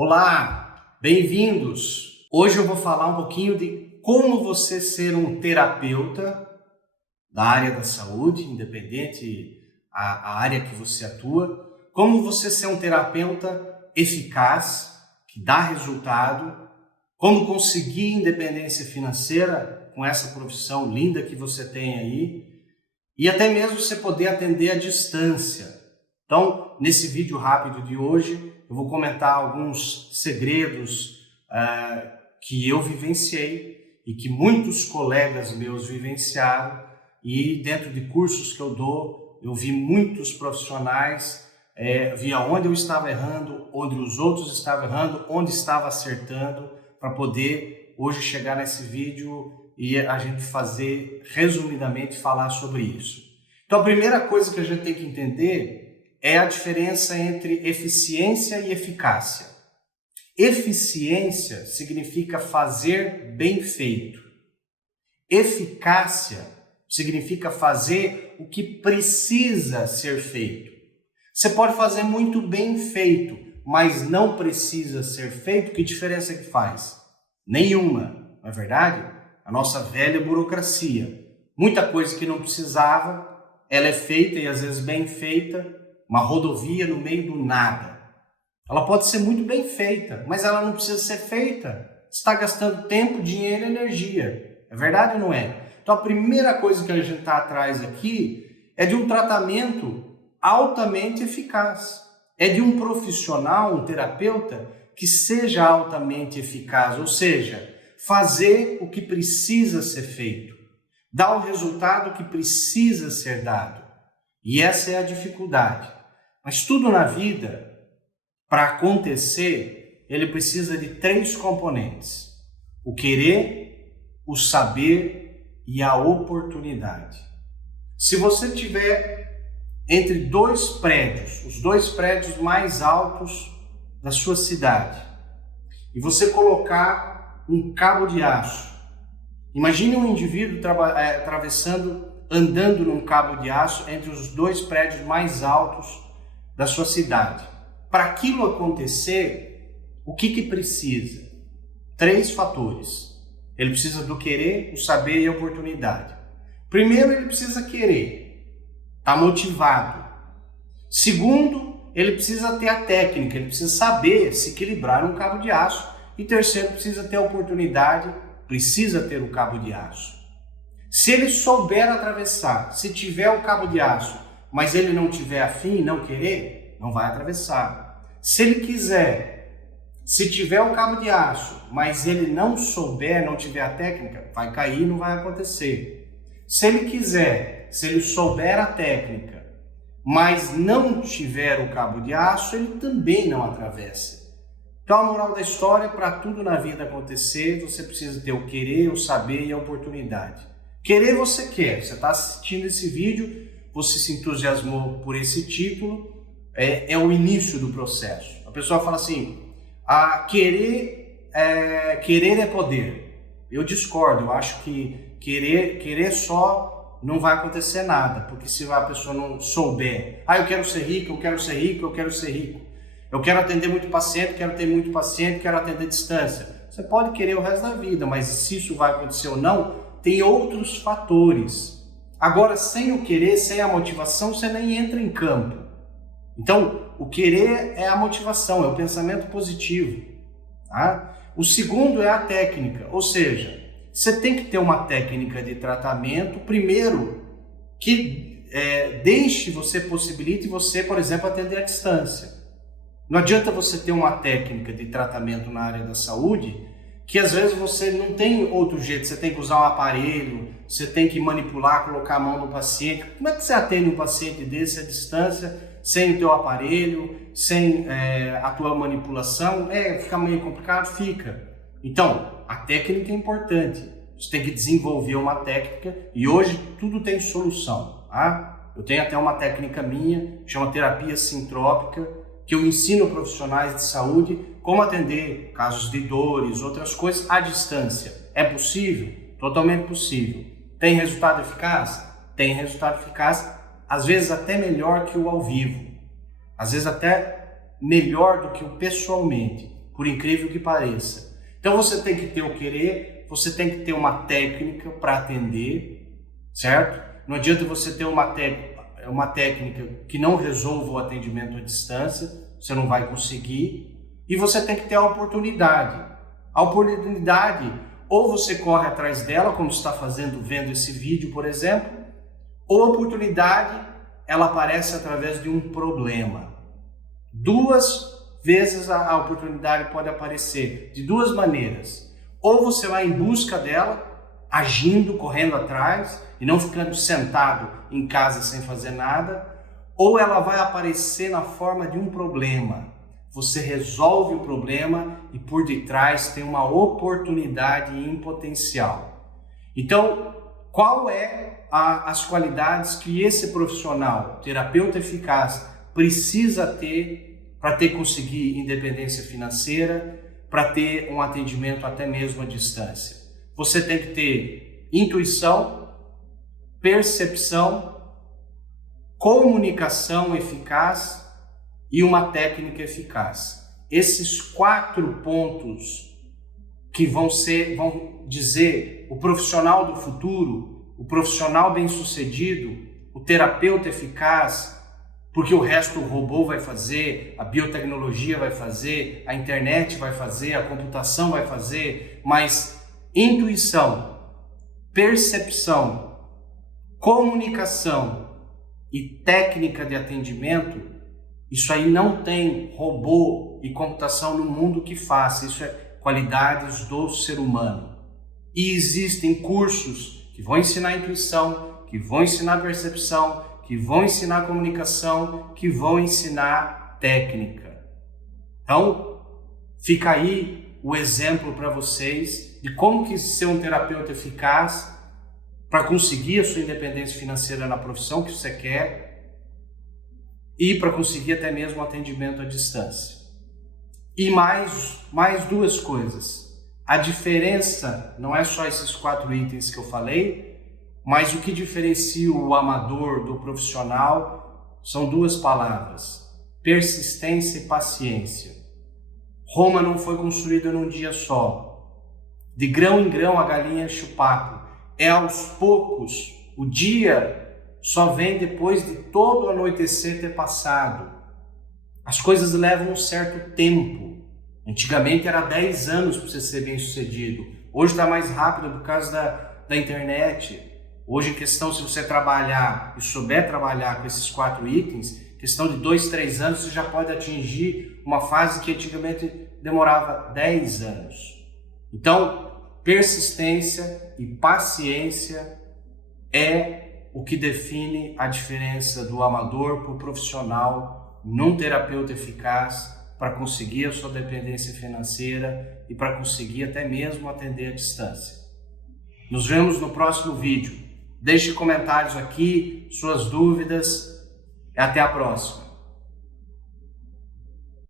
Olá, bem-vindos! Hoje eu vou falar um pouquinho de como você ser um terapeuta da área da saúde, independente a área que você atua, como você ser um terapeuta eficaz, que dá resultado, como conseguir independência financeira com essa profissão linda que você tem aí, e até mesmo você poder atender à distância. Então, nesse vídeo rápido de hoje, eu vou comentar alguns segredos que eu vivenciei e que muitos colegas meus vivenciaram, e dentro de cursos que eu dou, eu vi muitos profissionais, vi aonde eu estava errando, onde os outros estavam errando, onde estava acertando, para poder hoje chegar nesse vídeo e a gente fazer, resumidamente, falar sobre isso. Então, a primeira coisa que a gente tem que entender é a diferença entre eficiência e eficácia. Eficiência significa fazer bem feito. Eficácia significa fazer o que precisa ser feito. Você pode fazer muito bem feito, mas não precisa ser feito. Que diferença que faz? Nenhuma, não é verdade? A nossa velha burocracia. Muita coisa que não precisava, ela é feita e às vezes bem feita. Uma rodovia no meio do nada. Ela pode ser muito bem feita, mas ela não precisa ser feita. Você está gastando tempo, dinheiro e energia. É verdade ou não é? Então a primeira coisa que a gente está atrás aqui é de um tratamento altamente eficaz. É de um profissional, um terapeuta, que seja altamente eficaz, ou seja, fazer o que precisa ser feito, dar o resultado que precisa ser dado. E essa é a dificuldade. Mas tudo na vida, para acontecer, ele precisa de 3 componentes: o querer, o saber e a oportunidade. Se você tiver entre 2 prédios, os 2 prédios mais altos da sua cidade, e você colocar um cabo de aço, imagine um indivíduo andando num cabo de aço entre os 2 prédios mais altos da sua cidade. Para aquilo acontecer, o que precisa? 3 fatores. Ele precisa do querer, o saber e a oportunidade. Primeiro, ele precisa querer, está motivado. Segundo, ele precisa ter a técnica, ele precisa saber se equilibrar um cabo de aço. E terceiro, precisa ter a oportunidade, precisa ter o cabo de aço. Se ele souber atravessar, se tiver o cabo de aço, mas ele não tiver afim, não querer, não vai atravessar. Se ele quiser, se tiver o cabo de aço, mas ele não souber, não tiver a técnica, vai cair e não vai acontecer. Se ele quiser, se ele souber a técnica, mas não tiver o cabo de aço, ele também não atravessa. Então a moral da história, para tudo na vida acontecer, você precisa ter o querer, o saber e a oportunidade. Querer você quer, você está assistindo esse vídeo, você se entusiasmou por esse título, é o início do processo. A pessoa fala assim, querer é poder. Eu discordo, eu acho que querer só não vai acontecer nada, porque se a pessoa não souber, eu quero ser rico, eu quero ser rico, eu quero ser rico, eu quero atender muito paciente, quero ter muito paciente, quero atender à distância. Você pode querer o resto da vida, mas se isso vai acontecer ou não, tem outros fatores. Agora, sem o querer, sem a motivação, você nem entra em campo. Então, o querer é a motivação, é o pensamento positivo. Tá? O segundo é a técnica, ou seja, você tem que ter uma técnica de tratamento, primeiro, que possibilite você, por exemplo, atender à distância. Não adianta você ter uma técnica de tratamento na área da saúde que às vezes você não tem outro jeito, você tem que usar um aparelho, você tem que manipular, colocar a mão no paciente. Como é que você atende um paciente desse à distância, sem o teu aparelho, sem a tua manipulação? Fica meio complicado? Fica. Então, a técnica é importante. Você tem que desenvolver uma técnica e hoje tudo tem solução. Tá? Eu tenho até uma técnica minha, que chama terapia sintrópica, que eu ensino profissionais de saúde como atender casos de dores, outras coisas à distância. É possível? Totalmente possível. Tem resultado eficaz? Tem resultado eficaz, às vezes até melhor que o ao vivo. Às vezes até melhor do que o pessoalmente. por incrível que pareça. Então você tem que ter o querer, você tem que ter uma técnica para atender, certo? Não adianta você ter uma técnica que não resolva o atendimento à distância, você não vai conseguir. E você tem que ter a oportunidade. A oportunidade, ou você corre atrás dela, como está fazendo, vendo esse vídeo, por exemplo, ou a oportunidade, ela aparece através de um problema. Duas vezes a oportunidade pode aparecer, de duas maneiras. Ou você vai em busca dela, agindo, correndo atrás, e não ficando sentado em casa sem fazer nada, ou ela vai aparecer na forma de um problema. Você resolve o problema e por detrás tem uma oportunidade em potencial. Então, qual é as qualidades que esse profissional, terapeuta eficaz, precisa ter para conseguir independência financeira, para ter um atendimento até mesmo à distância? Você tem que ter intuição, percepção, comunicação eficaz e uma técnica eficaz. Esses 4 pontos que vão dizer o profissional do futuro, o profissional bem-sucedido, o terapeuta eficaz, porque o resto o robô vai fazer, a biotecnologia vai fazer, a internet vai fazer, a computação vai fazer, mas intuição, percepção, comunicação e técnica de atendimento, isso aí não tem robô e computação no mundo que faça. Isso é qualidades do ser humano. E existem cursos que vão ensinar intuição, que vão ensinar percepção, que vão ensinar comunicação, que vão ensinar técnica. Então, fica aí o exemplo para vocês de como que ser um terapeuta eficaz para conseguir a sua independência financeira na profissão que você quer, e para conseguir até mesmo atendimento à distância. E mais 2 coisas. A diferença não é só esses 4 itens que eu falei, mas o que diferencia o amador do profissional são 2 palavras: persistência e paciência. Roma não foi construída num dia só. De grão em grão a galinha enche o papo. É aos poucos. O dia só vem depois de todo o anoitecer ter passado. As coisas levam um certo tempo. Antigamente era 10 anos para você ser bem sucedido. Hoje está mais rápido por causa da internet. Hoje, em questão, se você trabalhar e souber trabalhar com esses 4 itens, questão de 2, 3 anos, você já pode atingir uma fase que antigamente demorava 10 anos. Então, persistência e paciência é o que define a diferença do amador para o profissional num terapeuta eficaz para conseguir a sua dependência financeira e para conseguir até mesmo atender à distância. Nos vemos no próximo vídeo. Deixe comentários aqui, suas dúvidas e até a próxima.